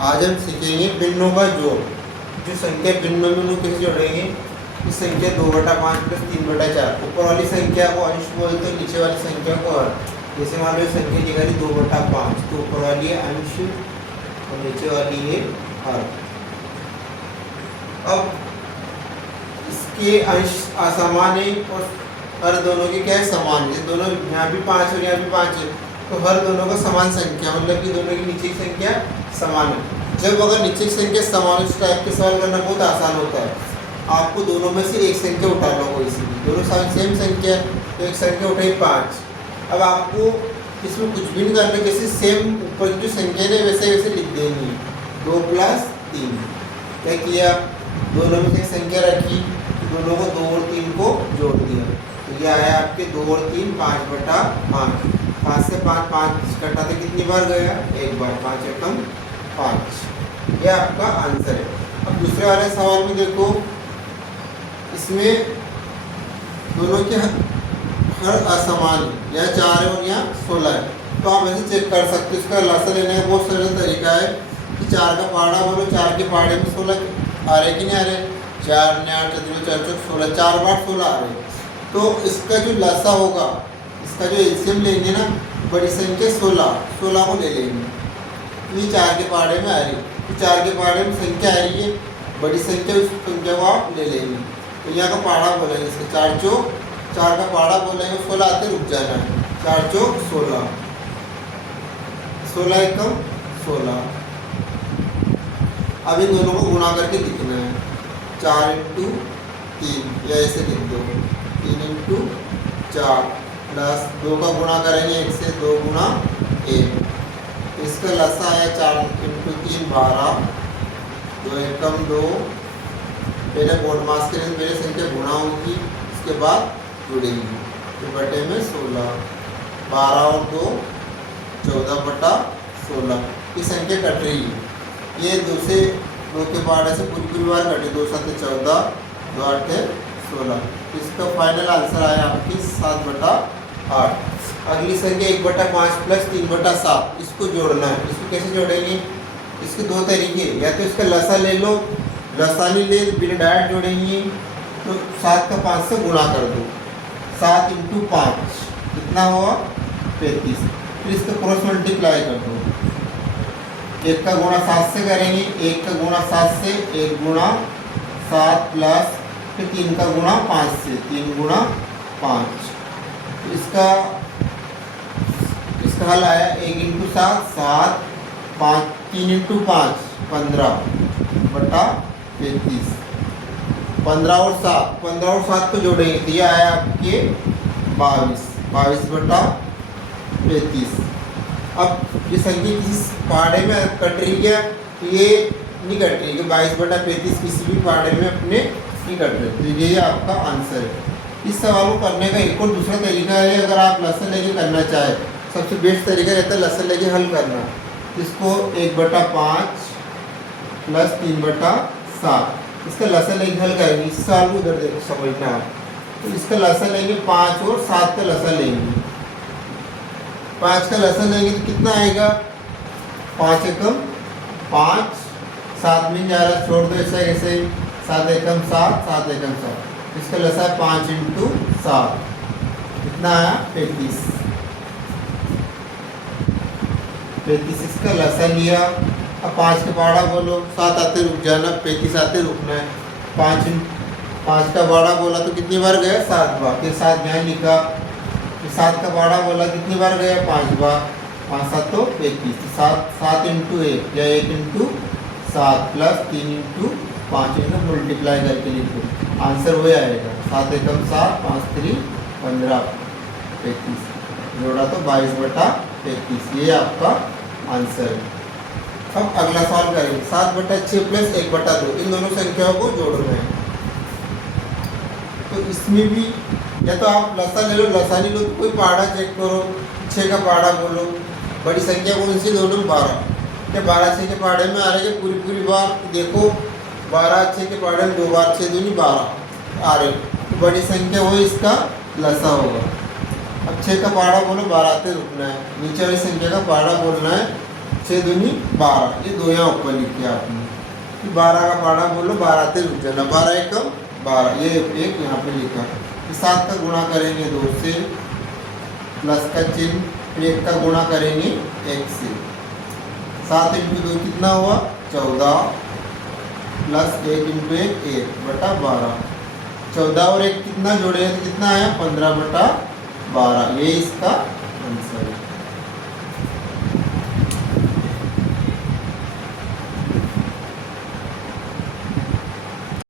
आज हम सीखेंगे भिन्नों का जोड़। जो संख्या भिन्नों में लोग कैसे जोड़ेंगे। इस संख्या 2/5 प्लस 3/4। ऊपर वाली संख्या को अंश बोलते हैं, नीचे वाली संख्या को हर। जैसे मान लो संख्या लिखा है 2/5, तो ऊपर वाली है अंश और नीचे वाली है हर। अब इसके अंश असमान है और हर दोनों के क्या है, समान है। दोनों यहाँ भी 5 और यहाँ भी 5 है, तो हर दोनों का समान संख्या, मतलब कि दोनों की नीचे की संख्या समान है। जब अगर नीचे की संख्या समान, इस टाइप के सवाल करना बहुत आसान होता है। आपको दोनों में से एक संख्या उठाना हो, कोई सी भी, दोनों सेम संख्या, तो एक संख्या उठाई 5। अब आपको इसमें कुछ भी नहीं करना, जैसे सेम ऊपर की जो संख्या है वैसे वैसे लिख देनी है। 2 + 3 क्या किया, दोनों में से एक संख्या रखी, दोनों को 2 और 3 को जोड़ दिया, तो ये आया आपके 2 और 3 5/5। 5 से 5 कटा तो कितनी बार गया, एक बार। 5 एकम 5, ये आपका आंसर है। अब दूसरे वाले सवाल में देखो, इसमें दोनों के हर असमान है, यहाँ 4 है और यहाँ 16 है, तो आप ऐसे चेक कर सकते हो। इसका लसा लेने का बहुत सरल तरीका है कि 4 का पहाड़ा बोलो, 4 के पहाड़े में 16 आ रहे कि नहीं आ रहे। 4 ने 8 4 4 16, 4 बार 16 आ रहे, तो इसका जो लसा होगा, इसका जो एलसीएम लेंगे ना, बड़ी संख्या 16 को ले लेंगे। ये 4 के पहाड़े में आ रही, तो 4 के पहाड़े में संख्या आ रही है, बड़ी संख्या, उस संख्या को आप ले लेंगे। तो यहाँ का पहाड़ा बोलेंगे, इसका 4 चौक 4 का पहाड़ा बोलेंगे, 16 आते रुक जाना है। 4 चौक 16, 16 एकम 16। अब इन दोनों को गुणा करके लिखना है। 4 × 3 या ऐसे लिख दो, 3 × 4 प्लस 2 का गुणा करेंगे 1 से, 2 × 1। इसका लसा आया 4 × 3 12, 2 एकम 2। पहले बोर्ड मास के लिए मेरी संख्या गुणा होगी, इसके बाद जुड़ेंगी, तो बटे में 16, 12 और 2 14/16 की संख्या कट रही है। ये 2 से 2 के पहाड़े से पूरी बार कटे, 2 7 14, 2 8 16। इसका फाइनल आंसर आया आपकी 7/8। अगली संख्या 1/5 प्लस 3/7, इसको जोड़ना है। इसको कैसे जोड़ेंगे, इसके 2 तरीके, या तो इसका लसा ले लो, लसा नहीं ले बिना डायरेक्ट जोड़ेंगे, तो 7 का 5 से गुणा कर दो। 7 × 5 कितना हुआ, 35। फिर इसका क्रॉस मल्टीप्लाई कर दो। 1 का गुणा 7 से करेंगे, 1 का गुणा 7 से, 1 × 7 प्लस फिर 3 का गुणा 5 से, 3 × 5। तो इसका हल आया 1 × 7 7, 5 3 × 5 15/35। 15 और 7 को जोड़ेंगे, तो ये आया आपके 22/35। अब ये संख्या किसी पहाड़े में कट रही है, तो ये नहीं कट रही है, 22/35 किसी भी पहाड़े में अपने नहीं कट रहे, तो ये आपका आंसर है। इस सवाल को करने का एक और दूसरा तरीका है, अगर आप लसन लेके करना चाहे, सबसे बेस्ट तरीका रहता है लसन लेके हल करना। इसको 1/5 प्लस 3/7, इसका लसन लेके हल करेंगे। इस सवाल को उधर देखो समझना आप, तो इसका लसन लेंगे 5 और 7 का लसन लेंगे। 5 का लसन लेंगे तो कितना आएगा, 5 एकम 5, 7 में जा रहा, छोड़ दो ऐसा ऐसे, 7 एकम 7, 7 एकम 7। इसका लसा है 5 × 7, कितना आया 35। 35 इसका लसा लिया। अब 5 का पहाड़ा बोलो, 7 आते रुक जाना, 35 आते रुकना है। 5 का पहाड़ा बोला तो कितनी बार गया, 7 बार। फिर 7 यहाँ लिखा, फिर 7 का पहाड़ा बोला कितनी बार गया, 5 बार। 5 7 तो 35, 7 × 1 या 1 × 7 प्लस 3 × 5, इनको मल्टीप्लाई करके लिखो, आंसर वही आएगा। 7 एकम 7, 5 3 15, 35 जोड़ा तो 22/35, ये आपका आंसर है। अब अगला सवाल करेंगे, 7/6 प्लस 1/2, इन दोनों संख्याओं को जोड़ना है। तो इसमें भी या तो आप लसा ले लो, लसा नहीं लो तो कोई पहाड़ा चेक करो। 6 का पहाड़ा बोलो, बड़ी संख्या कौन सी, दोनों 12, क्या 12 6 के पहाड़े में आ रहे हैं, पूरी बार देखो 12 6 के पहाड़े में 2 बार 6 दूनी 12 आ रहे, तो बड़ी संख्या वो इसका लसा होगा। अब 6 का पहाड़ा बोलो, 12 आते रुकना है, नीचे वाली संख्या का पहाड़ा बोलना है, 6 दूनी 12, ये 2 यहाँ ऊपर लिखे आपने कि 12 का पाड़ा बोलो 12 से रुक जाना, 12 एकम 12, ये एक यहाँ पे लिखा। 7 का गुणा करेंगे 2 से, प्लस का चिन्ह, फिर 1 का गुणा करेंगे 1 से। 7 इंटू 2 कितना हुआ 14, प्लस 1 इंटू 1 1 बटा 12। 14 और 1 कितना जोड़े तो कितना आया 15 बटा 12, ये इसका आंसर है।